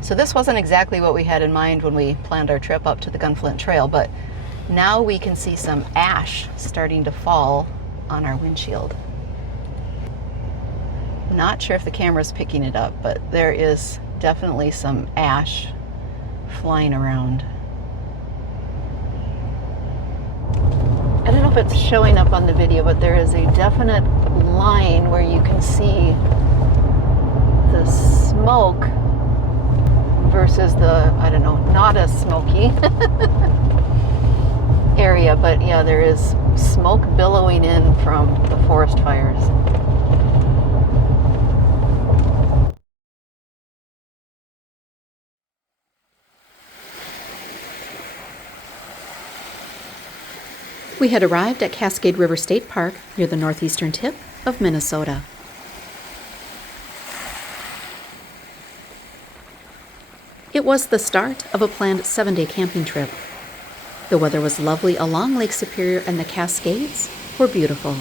So this wasn't exactly what we had in mind when we planned our trip up to the Gunflint Trail, but now we can see some ash starting to fall on our windshield. Not sure if the camera's picking it up, but there is definitely some ash flying around. I don't know if it's showing up on the video, but there is a definite line where you can see the smoke versus the, I don't know, not as smoky area, but yeah, there is smoke billowing in from the forest fires. We had arrived at Cascade River State Park near the northeastern tip of Minnesota. It was the start of a planned 7-day camping trip. The weather was lovely along Lake Superior, and the Cascades were beautiful.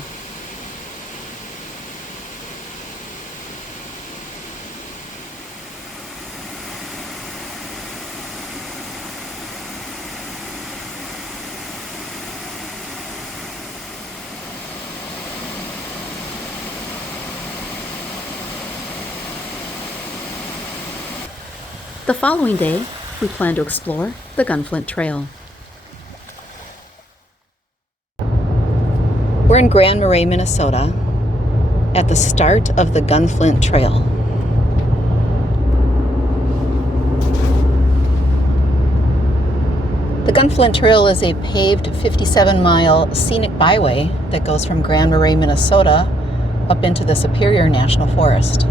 The following day, we plan to explore the Gunflint Trail. We're in Grand Marais, Minnesota, at the start of the Gunflint Trail. The Gunflint Trail is a paved 57-mile scenic byway that goes from Grand Marais, Minnesota, up into the Superior National Forest.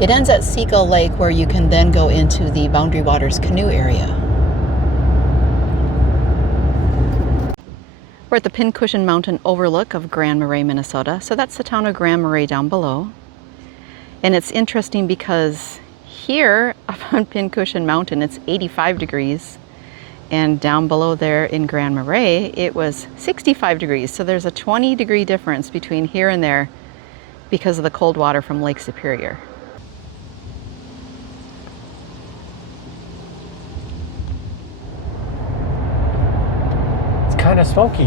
It ends at Sea Gull Lake, where you can then go into the Boundary Waters Canoe Area. We're at the Pincushion Mountain Overlook of Grand Marais, Minnesota. So that's the town of Grand Marais down below. And it's interesting because here up on Pincushion Mountain, it's 85 degrees. And down below there in Grand Marais, it was 65 degrees. So there's a 20-degree difference between here and there because of the cold water from Lake Superior. Kind of smoky.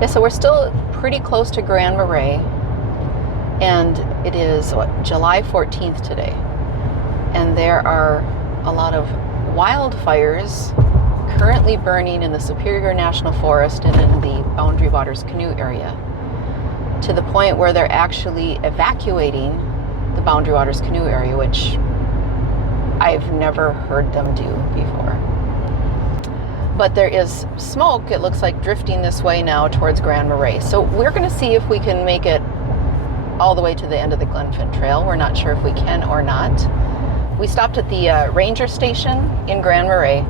Yeah, so we're still pretty close to Grand Marais, and it is July 14th today, and there are a lot of wildfires currently burning in the Superior National Forest and in the Boundary Waters Canoe Area, to the point where they're actually evacuating the Boundary Waters Canoe Area, which I've never heard them do before. But there is smoke, it looks like, drifting this way now towards Grand Marais. So we're going to see if we can make it all the way to the end of the Gunflint Trail. We're not sure if we can or not. We stopped at the ranger station in Grand Marais,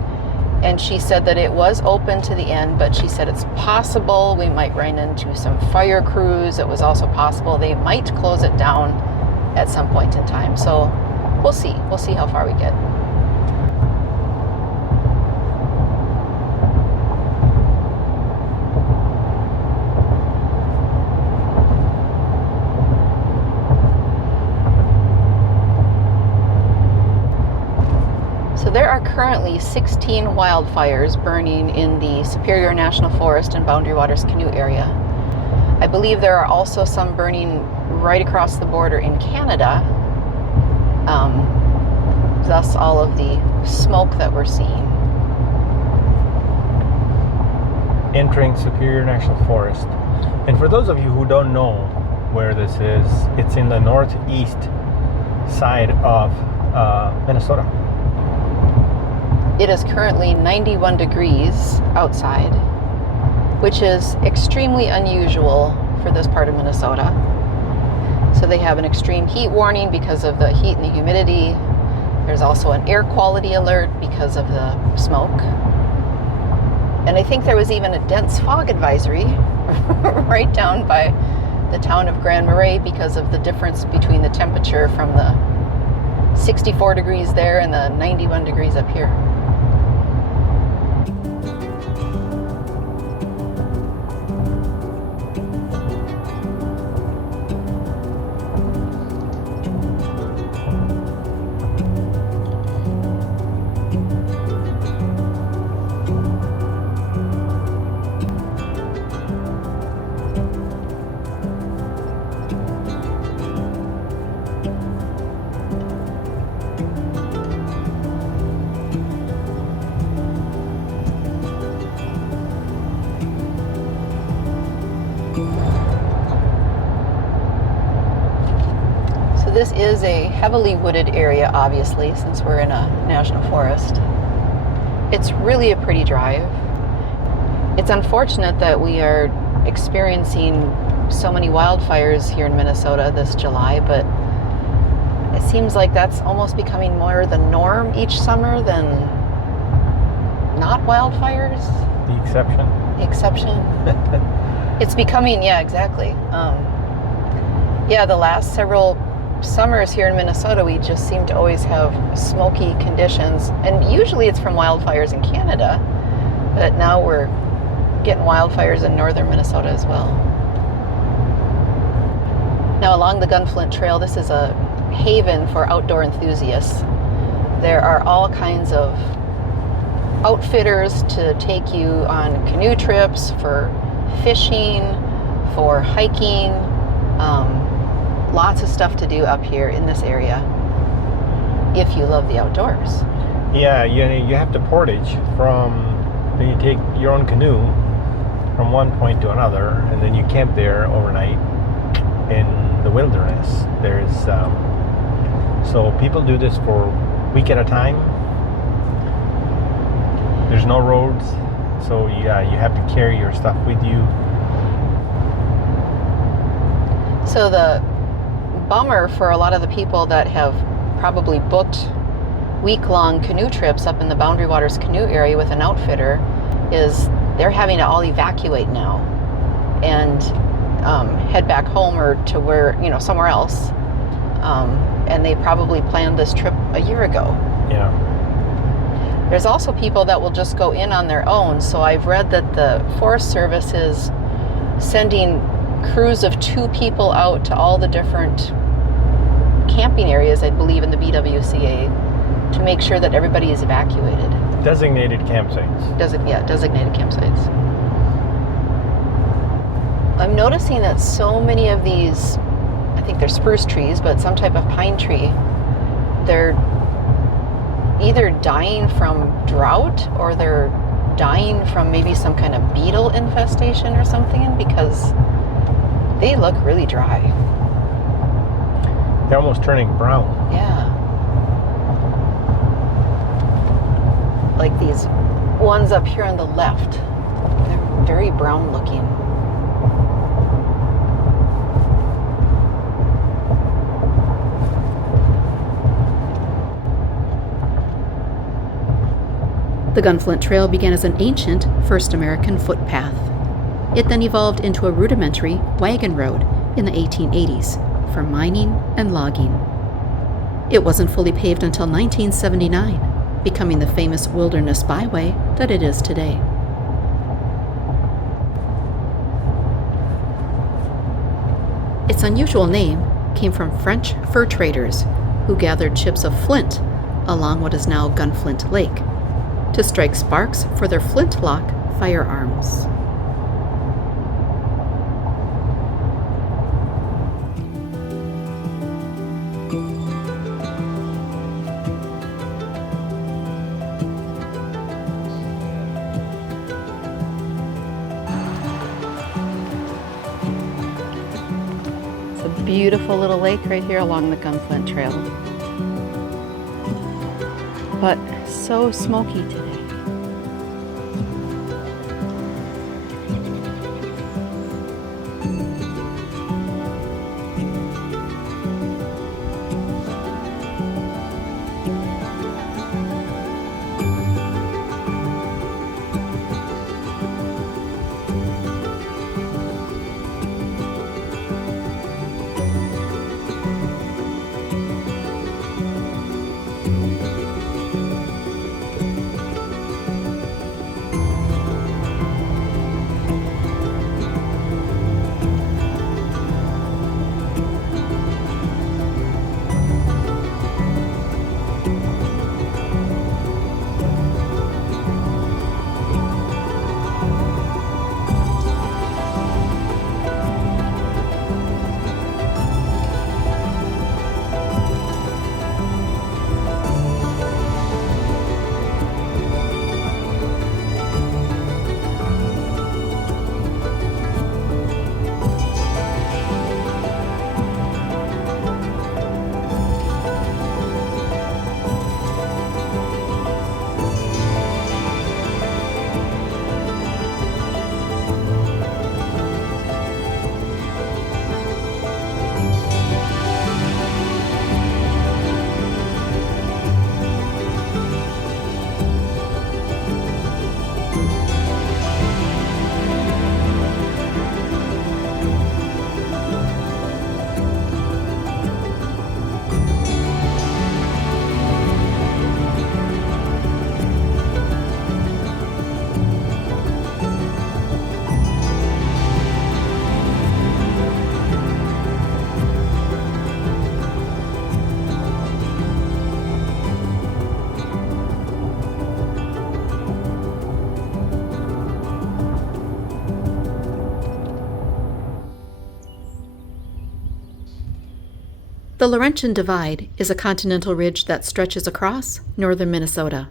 and she said that it was open to the end, but she said it's possible we might run into some fire crews. It was also possible they might close it down at some point in time. So we'll see. We'll see how far we get. There are currently 16 wildfires burning in the Superior National Forest and Boundary Waters Canoe Area. I believe there are also some burning right across the border in Canada, thus all of the smoke that we're seeing. Entering Superior National Forest. And for those of you who don't know where this is, it's in the northeast side of Minnesota. It is currently 91 degrees outside, which is extremely unusual for this part of Minnesota. So they have an extreme heat warning because of the heat and the humidity. There's also an air quality alert because of the smoke. And I think there was even a dense fog advisory right down by the town of Grand Marais because of the difference between the temperature from the 64 degrees there and the 91 degrees up here. So this is a heavily wooded area, obviously, since we're in a national forest. It's really a pretty drive. It's unfortunate that we are experiencing so many wildfires here in Minnesota this July, but it seems like that's almost becoming more the norm each summer than not wildfires. The exception. The exception. It's becoming, yeah, exactly. Yeah, the last several summers here in Minnesota, we just seem to always have smoky conditions. And usually it's from wildfires in Canada, but now we're getting wildfires in northern Minnesota as well. Now, along the Gunflint Trail, this is a haven for outdoor enthusiasts. There are all kinds of outfitters to take you on canoe trips, for fishing, for hiking, lots of stuff to do up here in this area if you love the outdoors. Yeah, you have to portage then you take your own canoe from one point to another, and then you camp there overnight in the wilderness. There's so people do this for a week at a time. There's no roads, so you have to carry your stuff with you. So the bummer for a lot of the people that have probably booked week-long canoe trips up in the Boundary Waters Canoe Area with an outfitter is they're having to all evacuate now and head back home or to where, somewhere else. And they probably planned this trip a year ago. Yeah. There's also people that will just go in on their own. So I've read that the Forest Service is sending crews of 2 people out to all the different camping areas, I believe, in the BWCA to make sure that everybody is evacuated. Designated campsites. Designated campsites. I'm noticing that so many of these, I think they're spruce trees, but some type of pine tree, they're either dying from drought or they're dying from maybe some kind of beetle infestation or something, because they look really dry. They're almost turning brown. Yeah. Like these ones up here on the left. They're very brown looking. The Gunflint Trail began as an ancient first American footpath. It then evolved into a rudimentary wagon road in the 1880s for mining and logging. It wasn't fully paved until 1979, becoming the famous wilderness byway that it is today. Its unusual name came from French fur traders who gathered chips of flint along what is now Gunflint Lake to strike sparks for their flintlock firearms. It's a beautiful little lake right here along the Gunflint Trail. But so smoky today. The Laurentian Divide is a continental ridge that stretches across northern Minnesota.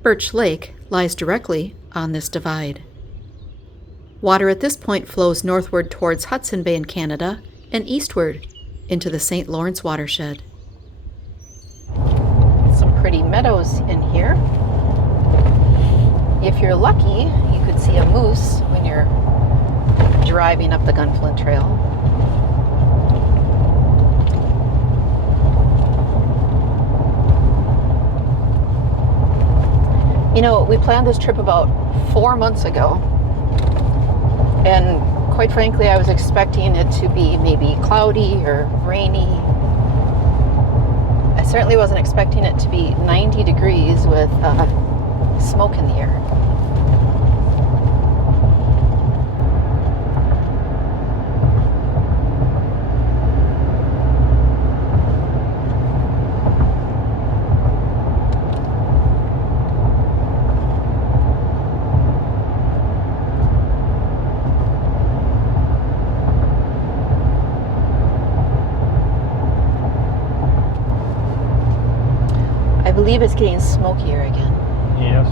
Birch Lake lies directly on this divide. Water at this point flows northward towards Hudson Bay in Canada and eastward into the St. Lawrence watershed. Some pretty meadows in here. If you're lucky, you could see a moose when you're driving up the Gunflint Trail. You know, we planned this trip about 4 months ago, and quite frankly, I was expecting it to be maybe cloudy or rainy. I certainly wasn't expecting it to be 90 degrees with smoke in the air. I believe it's getting smokier again. Yes.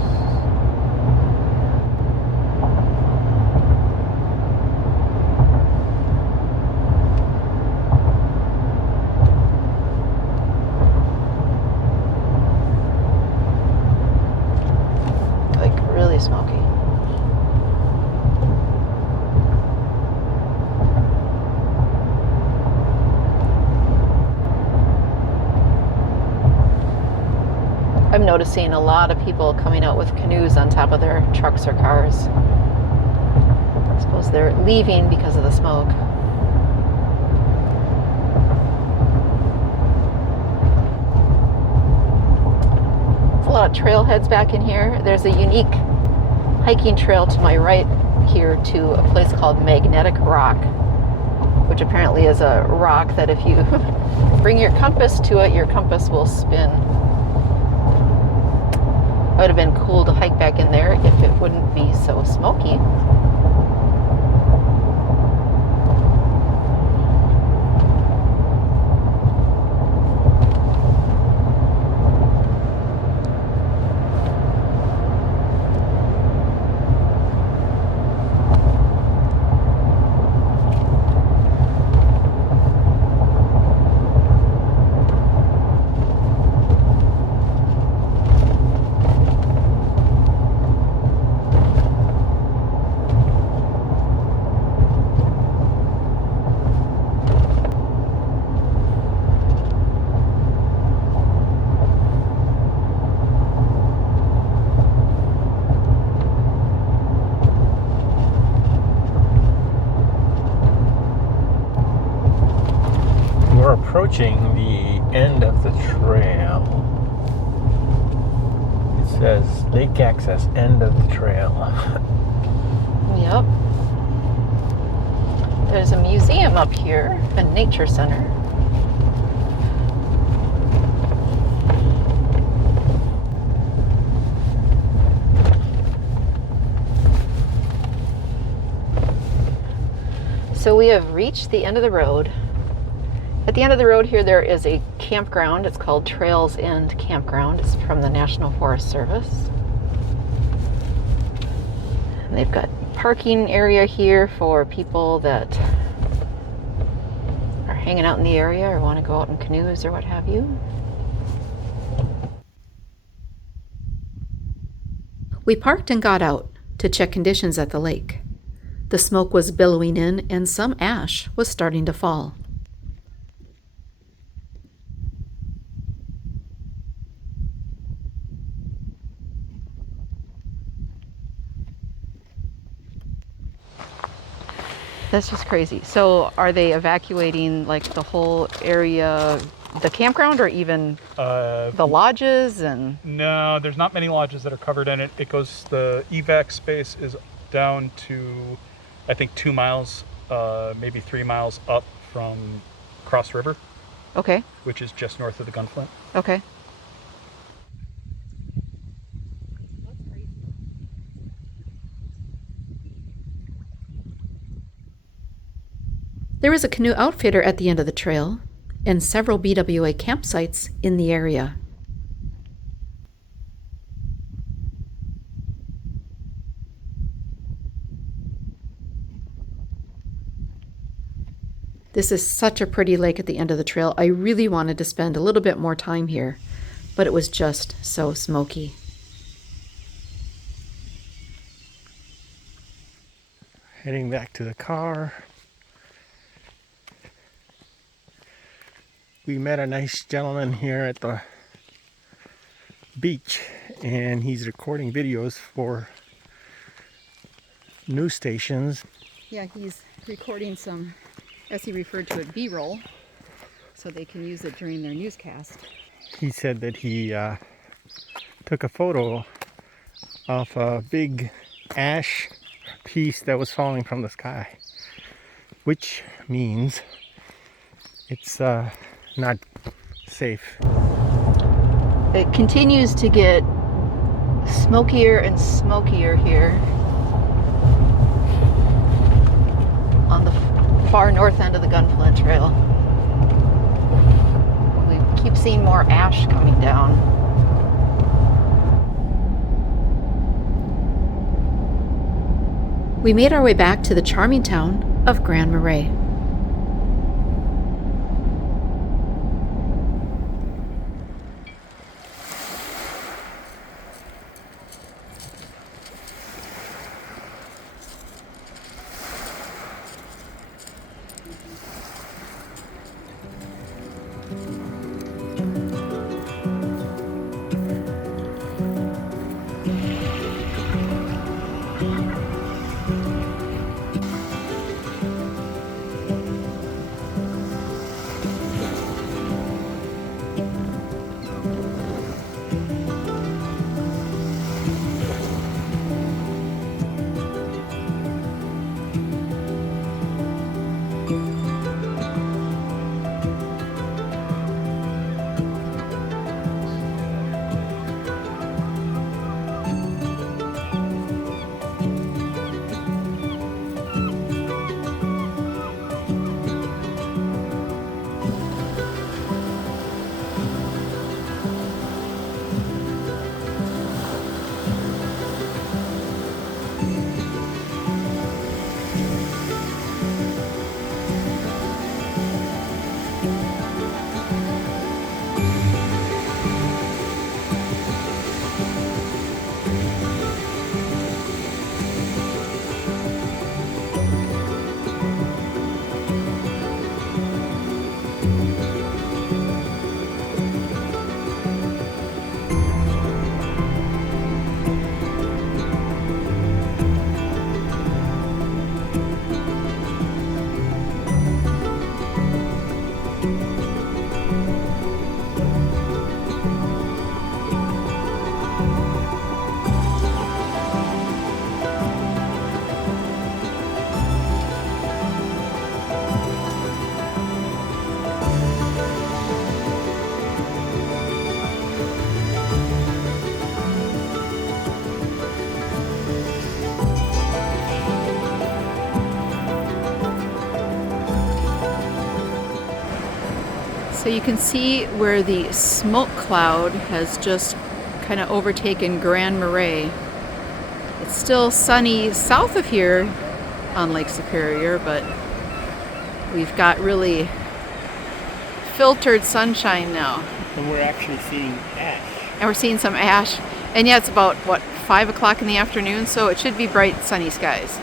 Like really smoky. I'm noticing a lot of people coming out with canoes on top of their trucks or cars. I suppose they're leaving because of the smoke. There's a lot of trailheads back in here. There's a unique hiking trail to my right here to a place called Magnetic Rock, which apparently is a rock that if you bring your compass to it, your compass will spin. It would have been cool to hike back in there if it wouldn't be so smoky. We're approaching the end of the trail. It says Lake Access, end of the trail. Yep. There's a museum up here, a nature center. So we have reached the end of the road. At the end of the road here, there is a campground. It's called Trails End Campground. It's from the National Forest Service. And they've got parking area here for people that are hanging out in the area or want to go out in canoes or what have you. We parked and got out to check conditions at the lake. The smoke was billowing in and some ash was starting to fall. That's just crazy. So are they evacuating like the whole area, the campground, or even the lodges? And no, there's not many lodges that are covered in it. It goes, the evac space is down to, I think, 2 miles, maybe 3 miles up from Cross River. Okay. Which is just north of the Gunflint. Okay. There is a canoe outfitter at the end of the trail, and several BWA campsites in the area. This is such a pretty lake at the end of the trail. I really wanted to spend a little bit more time here, but it was just so smoky. Heading back to the car. We met a nice gentleman here at the beach, and he's recording videos for news stations. Yeah, he's recording some, as he referred to it, B-roll, so they can use it during their newscast. He said that he took a photo of a big ash piece that was falling from the sky, which means it's not safe. It continues to get smokier and smokier here on the far north end of the Gunflint Trail. We keep seeing more ash coming down. We made our way back to the charming town of Grand Marais. So you can see where the smoke cloud has just kind of overtaken Grand Marais. It's still sunny south of here on Lake Superior, but we've got really filtered sunshine now. And we're actually seeing ash. And we're seeing some ash. And yeah, it's about, 5 o'clock in the afternoon, so it should be bright, sunny skies.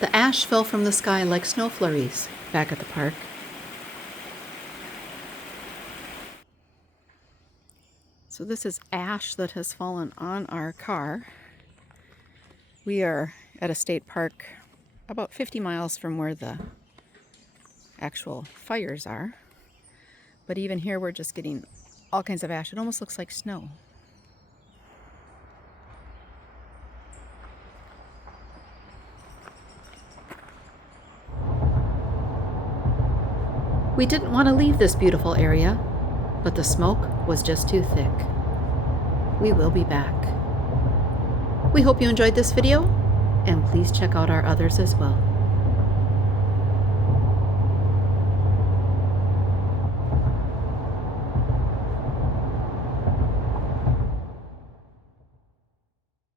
The ash fell from the sky like snow flurries back at the park. So this is ash that has fallen on our car. We are at a state park about 50 miles from where the actual fires are. But even here we're just getting all kinds of ash. It almost looks like snow. We didn't want to leave this beautiful area, but the smoke was just too thick. We will be back. We hope you enjoyed this video, and please check out our others as well.